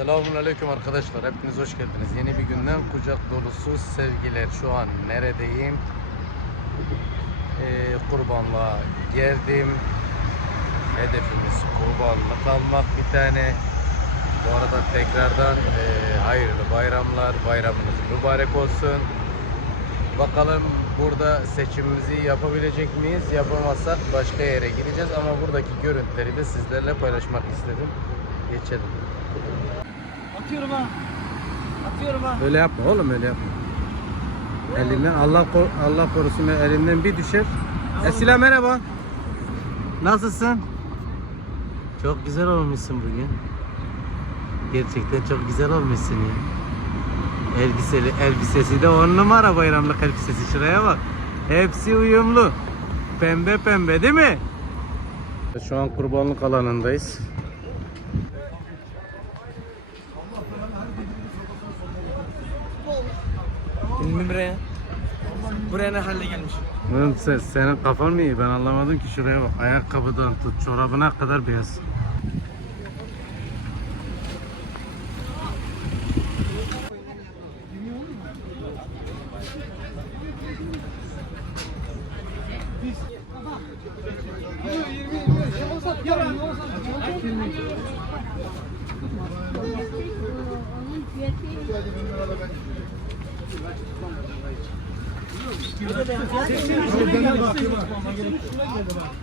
Selamun Aleyküm arkadaşlar. Hepiniz hoş geldiniz. Yeni bir günden kucak dolusu sevgiler. Şu an neredeyim? Ee, kurbanlığa geldim. Hedefimiz kurbanlık almak bir tane. Bu arada tekrardan e, hayırlı bayramlar. Bayramınız mübarek olsun. Bakalım burada seçimimizi yapabilecek miyiz? Yapamazsak başka yere gideceğiz ama buradaki görüntüleri de sizlerle paylaşmak istedim. Geçelim. Atıyorum ha. Atıyorum ha. Öyle yapma oğlum öyle yapma. Elinden Allah kor- Allah korusun elinden bir düşer. Esila merhaba. Nasılsın? Çok güzel olmuşsun bugün. Gerçekten çok güzel olmuşsun ya. Elbiseli, elbisesi de on numara bayramlık elbisesi. Şuraya bak. Hepsi uyumlu. Pembe pembe değil mi? Şu an kurbanlık alanındayız. Bilmem buraya. Ne halle gelmiş? Oğlum sen, senin kafan mı iyi? Ben anlamadım ki şuraya bak. Ayakkabıdan tut çorabına kadar beyaz.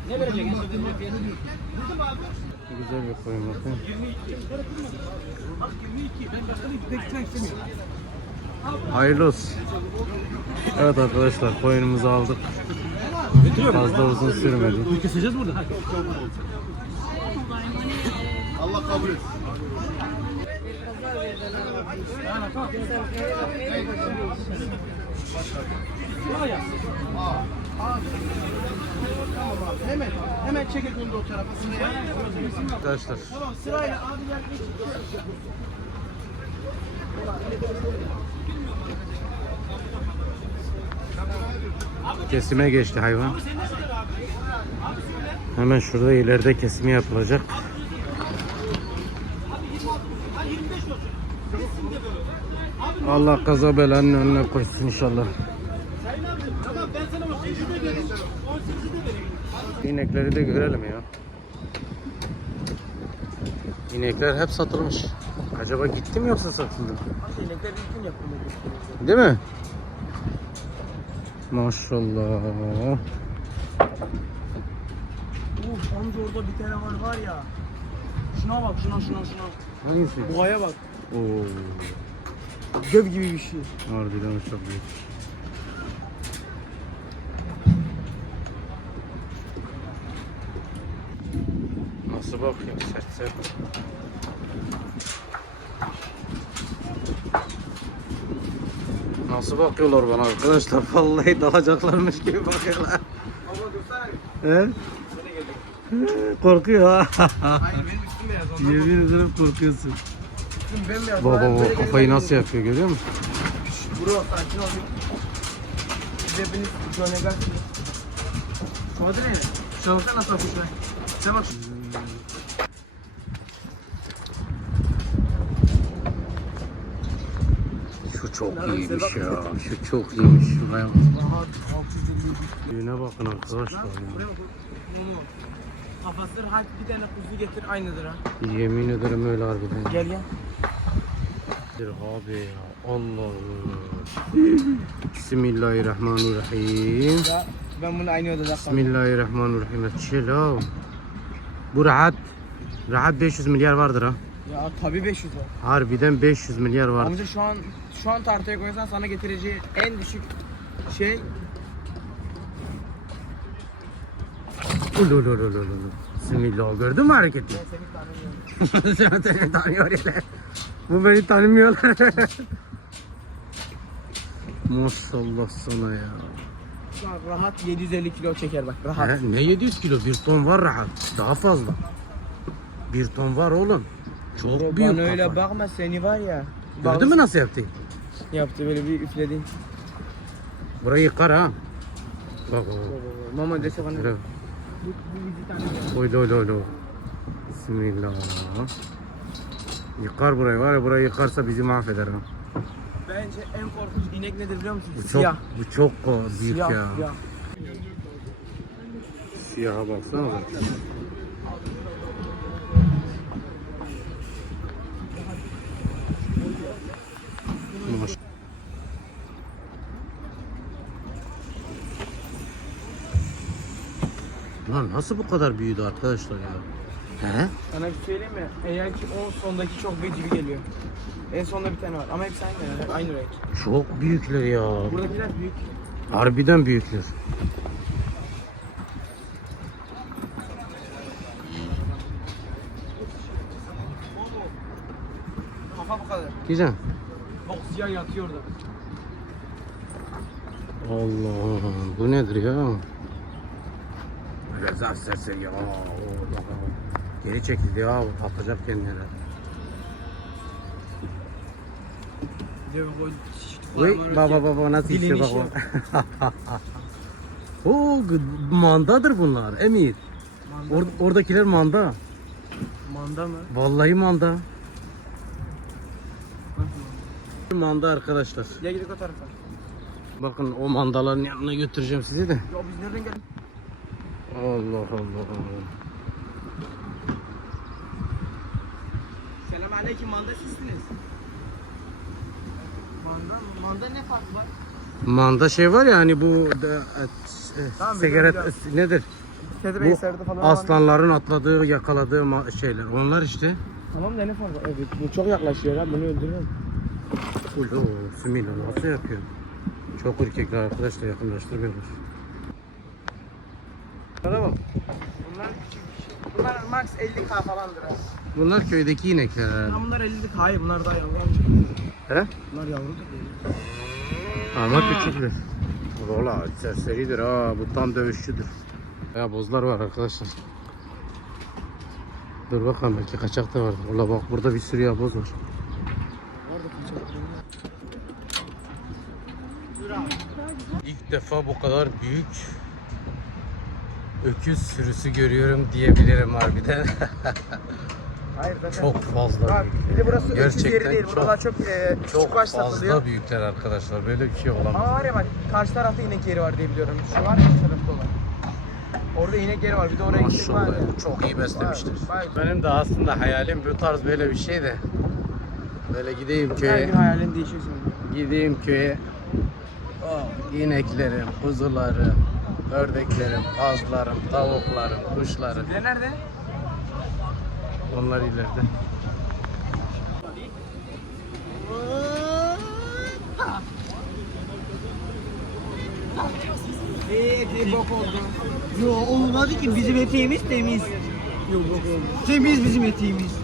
Ne verecek? Güzel bir koyun bakın. Hayırlı olsun. Evet arkadaşlar koyunumuzu aldık. Fazla uzun sürmedi. Keseceğiz burada. Allah kabul etsin. Hemen, hemen çekil bunu o tarafa sıraya. Arkadaşlar Tamam sırayla abiler geç. kesime geçti hayvan. Hemen şurada ileride kesimi yapılacak. Allah kaza belanın önüne koysun inşallah. Tamam ben sana 18'i de vereyim. 18'i de vereyim. İnekleri de görelim ya. İnekler hep satılmış. Acaba gitti mi yoksa satıldı? İnekler. Değil mi? Maşallah. Uf amca orada bir tane var var ya. Şuna bak şuna şuna şuna. Hangisi? Boğaya bak. Oo, Göv gibi bir şey. harbiden o çok büyük. Nasıl bakıyor sert sert. Nasıl bakıyorlar bana arkadaşlar? Vallahi dalacaklarmış gibi bakıyorlar. He? Korkuyor ha. Hayır benim üstüm beyaz. Yemin ederim korkuyorsun. Üstüm bembeyaz. Baba baba böyle kafayı nasıl yapıyor görüyor musun? Bro sakin ol. Siz hepiniz dönegarsınız. Şu adı ne? Şu adı nasıl yapmışlar? Sen bak. Şu çok iyiymiş ya. Şu çok iyiymiş. Şuraya bak. Rahat 650. Düğüne bakın arkadaşlar ya. Kafası rahat bir tane kuzu getir aynıdır ha. Yemin ederim öyle harbiden. Gel gel. Abi ya Allah'ım. Bismillahirrahmanirrahim. Ya ben bunu aynı odada. Bismillahirrahmanirrahim. Selam. Bu rahat. Rahat 500 milyar vardır ha. Ya tabii 500 var. Harbiden 500 milyar vardır. Amca şu an şu an tartıya koyarsan sana getireceği en düşük şey Ulululululu. Bismillah gördün mü hareketi? ben seni tanımıyorum. Sen seni tanıyor ya. Bu beni tanımıyorlar. Maşallah sana ya. Bak rahat 750 kilo çeker bak rahat. He, ne 700 kilo? Bir ton var rahat. Daha fazla. Bir ton var oğlum. Çok Bro, büyük bana öyle kafa. bakma seni var ya. Gördün mü nasıl yaptı? Yaptı böyle bir üfledi. Burayı yıkar ha. Bak bak. Mama dese bana. Oyla oyla oyla. Bismillah. Yıkar burayı var ya burayı yıkarsa bizi mahveder ha. Bence en korkunç inek nedir biliyor musunuz? Bu çok Siyah. bu çok ko- büyük Siyah, ya. siyah. Siyaha baksana bak. Lan nasıl bu kadar büyüdü arkadaşlar ya? He? Sana bir söyleyeyim mi? Eğer ki o sondaki çok vecibi geliyor. En sonda bir tane var ama hepsi aynı yani. Aynı renk. Çok büyükler ya. Buradakiler büyük. Harbiden büyükler. Kafa bu kadar. Güzel. Bak siyah yatıyor orada. Allah bu nedir ya? Reza serseri ya. Allah. Geri çekildi ya. Atacak kendine. Bir de bu Vay baba baba nasıl işte bak. şey. Oo mandadır bunlar Emir. Manda, Or- oradakiler manda. manda mı? Vallahi manda? Manda arkadaşlar. Ya gidelim o tarafa. Bakın o mandaların yanına götüreceğim sizi de. Ya biz nereden geldik? Allah Allah. Selam aleyküm manda sizsiniz. Manda? Manda ne farkı var? Manda şey var ya hani bu da, e, Tamam, sigaret biliyorum, e, nedir? Kedi Bu beyserde falan aslanların atladığı, yakaladığı ma- şeyler. Onlar işte. Tamam da ne farkı var? Evet bu çok yaklaşıyor ya bunu öldürürüm. Ulo, Sümeyla nasıl yapıyor? Çok ürkekler arkadaşlar yakınlaştırmıyorlar. Bana bak. Bunlar küçük bir şey. Bunlar max 50k falandır ha. Bunlar köydeki inekler herhalde. Bunlar 50'lik. Hayır bunlar daha yavru. He? Bunlar yavru da değil. Ama küçükler. Valla serseridir ha. Bu tam dövüşçüdür. Ya bozlar var arkadaşlar. Dur bakalım belki kaçak da var. Ola bak burada bir sürü ya boz var. İlk defa bu kadar büyük öküz sürüsü görüyorum diyebilirim harbiden. Hayır zaten. çok fazla Bak büyük. bir de burası öküz yeri değil. çok- Buralar çok, e, küçük Çok baş satılıyor. fazla büyükler arkadaşlar. Böyle bir şey olamaz. Ama var ya bak karşı tarafta inek yeri var diye biliyorum. Şu var ya şu tarafta olan. Orada inek yeri var. Bir de oraya gittik var Maşallah ya. çok iyi beslemiştir. Vay, vay. Benim de aslında hayalim bu tarz böyle bir şey de. Böyle gideyim Her köye, gün hayalin değişiyor senin. gideyim köye. Oh, ineklerim, kuzularım, ördeklerim, azlarım, tavuklarım, kuşlarım. De nerede? Onlar ileride. Eee bok oldu. Yo olmadı ki bizim eteğimiz temiz. Yok bok oldu. Temiz bizim eteğimiz.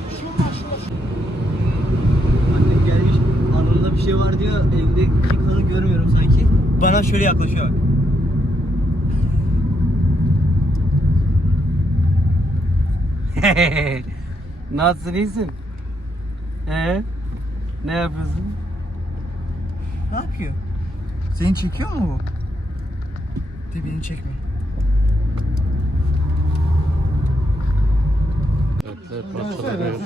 Annem gelmiş anında bir şey var diyor evde yıkanı görmüyorum sanki. Bana şöyle yaklaşıyor bak. Nasılsın iyisin? Ee, ne yapıyorsun? Ne yapıyor? Seni çekiyor mu bu? De beni çekmiyor. Evet, evet, evet,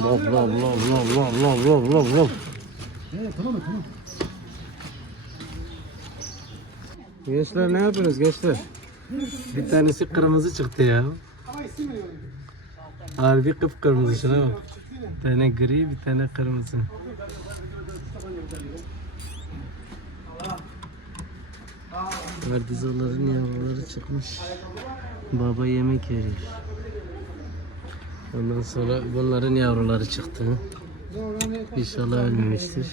Lob lob lob lob lob lob. Evet tamam tamam. Gençler ne yapıyorsunuz gençler? Bir tanesi kırmızı çıktı ya. Harbi kıpkırmızı şuna bak. Bir tane gri bir tane kırmızı. Verdizaların yavruları çıkmış. Baba yemek verir. Ondan sonra bunların yavruları çıktı. İnşallah ölmemiştir.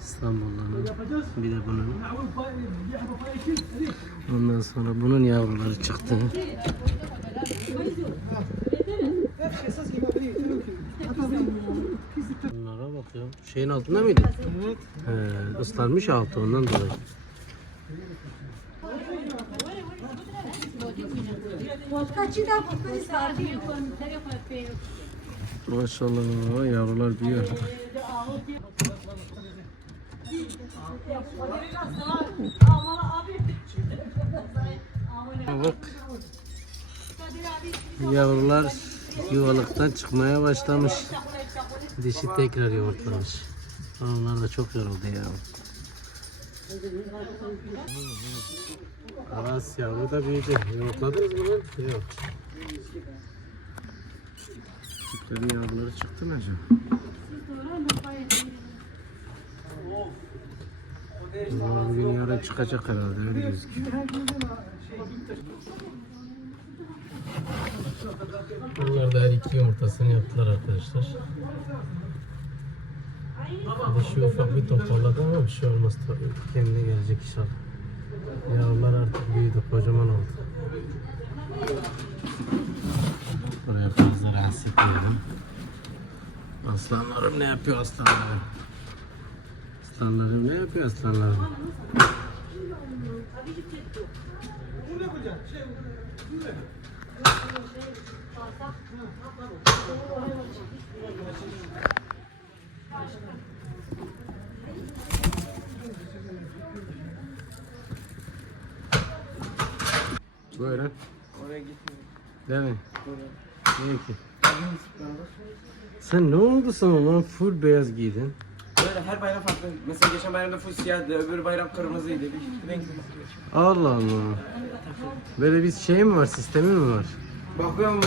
İstanbul'un bir de bunun. Ondan sonra bunun yavruları çıktı. Bunlara bak ya. Şeyin altında mıydı? Evet. He, ıslanmış altı ondan dolayı. Maşallah yavrular büyüyor. Bak. Yavrular yuvalıktan çıkmaya başlamış. Dişi tekrar yumurtlamış. Onlar da çok yoruldu ya. Aras yavru da büyüdü. Yumurtladınız mı lan? Yok. Çiftlerin yavruları çıktı mı acaba? Bunlar Bugün yarın çıkacak herhalde öyle gözüküyor. Bunlar da her iki yumurtasını yaptılar arkadaşlar. Hadi şu ufak bir toparladı ama bir şey olmaz. Kendine gelecek inşallah. Yavrular artık büyüdü, kocaman oldu. Buraya fazla rahatsız etmeyelim. Aslanlarım ne yapıyor aslanlarım? Aslanlarım ne yapıyor aslanlarım? Böyle. Oraya gitmiyorum. Değil mi? Oraya. Niye ki? Sen ne oldu sana lan? Full beyaz giydin. Böyle her bayram farklı. Mesela geçen bayramda full siyahtı, öbür bayram kırmızıydı. Renkli. Allah Allah. Böyle bir şey mi var? Sistemi mi var? Bakıyorum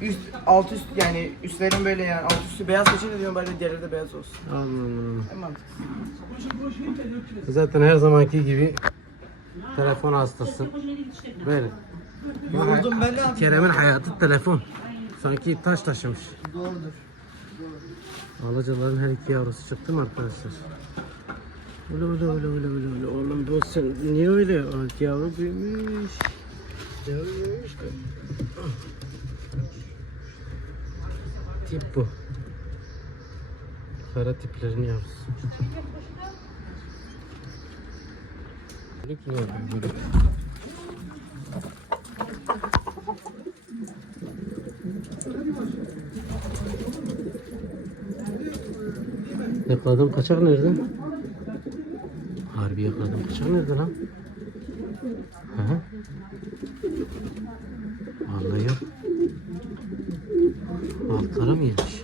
üst, alt üst yani üstlerin böyle yani alt üstü beyaz seçince diyorum bari diğerleri de beyaz olsun. Allah Allah. En mantıklı. Zaten her zamanki gibi telefon hastası. Böyle. Yoruldum ben de abi. Kerem'in hayatı telefon. Sanki taş taşımış. Doğrudur. Alacaların her iki yavrusu çıktı mı arkadaşlar? Öyle öyle öyle öyle öyle öyle. Oğlum bu sen niye öyle? Alt yavru büyümüş. Büyümüş de. Tip bu. Kara tiplerin yavrusu. Bölük ne oluyor Yakaladım kaçak nerede? Harbi yakaladım kaçak nerede lan? Hı. Vallahi yok. Altlara mı girmiş?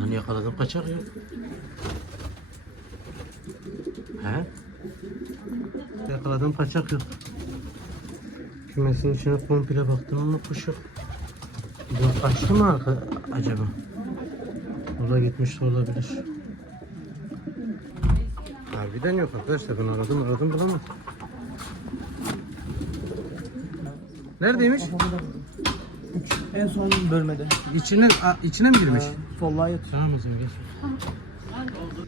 Lan yakaladım kaçak yok. He? Yakaladım kaçak yok. Kümesin içine komple baktım ama kuş yok. Bu kaçtı mı arka acaba? Orada gitmiş de olabilir. Harbiden yok arkadaşlar ben aradım aradım bulamadım. Neredeymiş? En son bölmede. İçine a, içine mi girmiş? Solla yat. Tamam o zaman geç.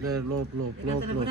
Ver lop lop lop lop.